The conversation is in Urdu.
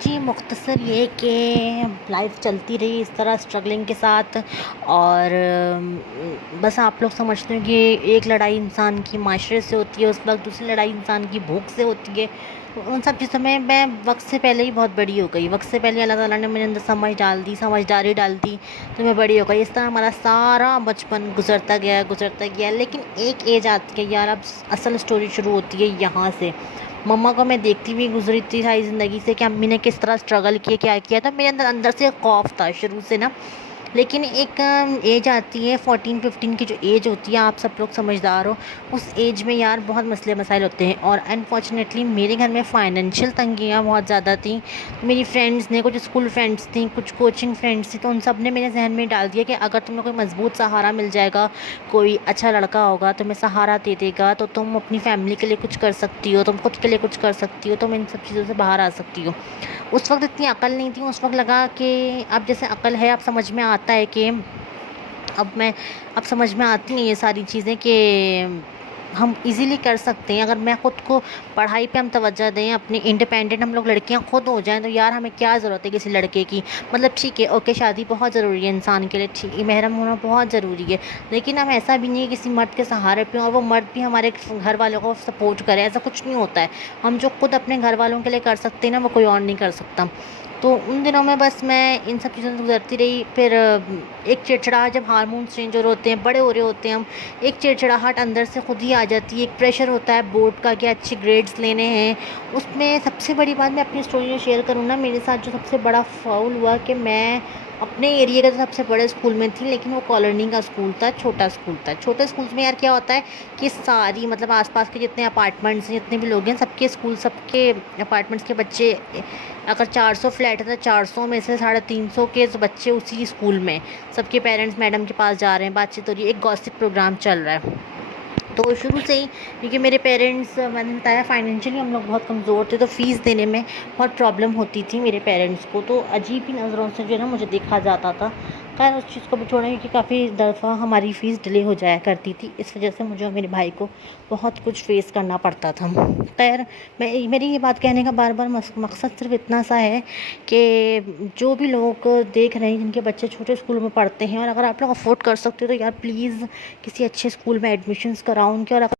جی مختصر یہ کہ لائف چلتی رہی اس طرح اسٹرگلنگ کے ساتھ، اور بس آپ لوگ سمجھتے ہیں کہ ایک لڑائی انسان کی معاشرے سے ہوتی ہے، اس وقت دوسری لڑائی انسان کی بھوک سے ہوتی ہے. تو ان سب چیزوں میں وقت سے پہلے ہی بہت بڑی ہو گئی. وقت سے پہلے اللہ تعالیٰ نے میرے اندر سمجھداری ڈال دی تو میں بڑی ہو گئی. اس طرح ہمارا سارا بچپن گزرتا گیا. لیکن ایک ایج آتی ہے یار، اب اصل اسٹوری شروع ہوتی ہے یہاں سے. مما کو میں دیکھتی ہوئی گزری تھی ساری زندگی سے کہ امی نے کس طرح اسٹرگل کیا کیا تھا. میرے اندر سے خوف تھا شروع سے نا. لیکن ایک ایج آتی ہے 14-15 کی جو ایج ہوتی ہے، آپ سب لوگ سمجھدار ہو، اس ایج میں یار بہت مسئلے مسائل ہوتے ہیں. اور انفارچونیٹلی میرے گھر میں فائنینشیل تنگیاں بہت زیادہ تھیں. میری فرینڈس نے، کچھ اسکول فرینڈس تھیں، کچھ کوچنگ فرینڈس تھیں، تو ان سب نے میرے ذہن میں ڈال دیا کہ اگر تمہیں کوئی مضبوط سہارا مل جائے گا، کوئی اچھا لڑکا ہوگا تمہیں سہارا دے دے گا، تو تم اپنی فیملی کے لیے کچھ کر سکتی ہو، تم خود کے لیے کچھ کر سکتی ہو، تم ان سب چیزوں سے باہر آ سکتی ہو. اس وقت اتنی عقل نہیں تھی. اس وقت لگا کہ اب جیسے عقل ہے، اب سمجھ میں آتا ہے کہ اب سمجھ میں آتی ہیں یہ ساری چیزیں کہ ہم ایزیلی کر سکتے ہیں. اگر میں خود کو پڑھائی پہ ہم توجہ دیں، اپنی انڈیپینڈنٹ ہم لوگ لڑکیاں خود ہو جائیں، تو یار ہمیں کیا ضرورت ہے کسی لڑکے کی. مطلب ٹھیک ہے، اوکے، شادی بہت ضروری ہے انسان کے لیے، ٹھیک ہے، محرم ہونا بہت ضروری ہے، لیکن ہم ایسا بھی نہیں ہے کسی مرد کے سہارے پہ، اور وہ مرد بھی ہمارے گھر والوں کو سپورٹ کرے. ایسا کچھ نہیں ہوتا ہے. ہم جو خود اپنے گھر والوں کے لیے کر سکتے ہیں نا، وہ کوئی اور نہیں کر سکتا. تو ان دنوں میں بس میں ان سب چیزوں سے گزرتی رہی. پھر ایک چڑچڑا، جب ہارمونس چینج ہو رہے ہوتے ہیں، بڑے ہو رہے ہوتے ہیں ہم، ایک چڑچڑاہٹ اندر سے خود ہی آ جاتی ہے. ایک پریشر ہوتا ہے بورڈ کا کہ اچھے گریڈز لینے ہیں. اس میں سب سے بڑی بات، میں اپنی اسٹوری میں شیئر کروں نا، میرے ساتھ جو سب سے بڑا فاؤل ہوا کہ میں اپنے ایریے کا سب سے بڑے اسکول میں تھی، لیکن وہ کالونی کا اسکول تھا، چھوٹا اسکول تھا. چھوٹے اسکولس میں یار کیا ہوتا ہے کہ ساری مطلب آس پاس کے جتنے اپارٹمنٹس ہیں، جتنے بھی لوگ ہیں، سب کے اسکول، سب کے اپارٹمنٹس کے بچے، اگر 400 فلیٹ ہے تو 400 میں سے 350 کے بچے اسی اسکول میں. سب کے پیرنٹس میڈم کے پاس جا رہے ہیں، بات چیت ہو رہی ہے، ایک گوسپ پروگرام چل رہا ہے. تو شروع سے ہی، کیونکہ میرے پیرنٹس، میں نے بتایا فائنینشلی ہم لوگ بہت کمزور تھے، تو فیس دینے میں بہت پرابلم ہوتی تھی میرے پیرنٹس کو. تو عجیب ہی نظروں سے جو ہے نا مجھے دیکھا جاتا تھا. خیر اس چیز کو بھی چھوڑیں، کیونکہ کافی دفعہ ہماری فیس ڈیلے ہو جایا کرتی تھی، اس وجہ سے مجھے اور میرے بھائی کو بہت کچھ فیس کرنا پڑتا تھا. خیر میری یہ بات کہنے کا بار بار مقصد صرف اتنا سا ہے کہ جو بھی لوگ دیکھ رہے ہیں جن کے بچے چھوٹے اسکولوں میں پڑھتے ہیں، اور اگر آپ لوگ افورڈ کر سکتے ہو تو یار پلیز کسی اچھے اسکول میں ایڈمیشنس کراؤ ان کے. اور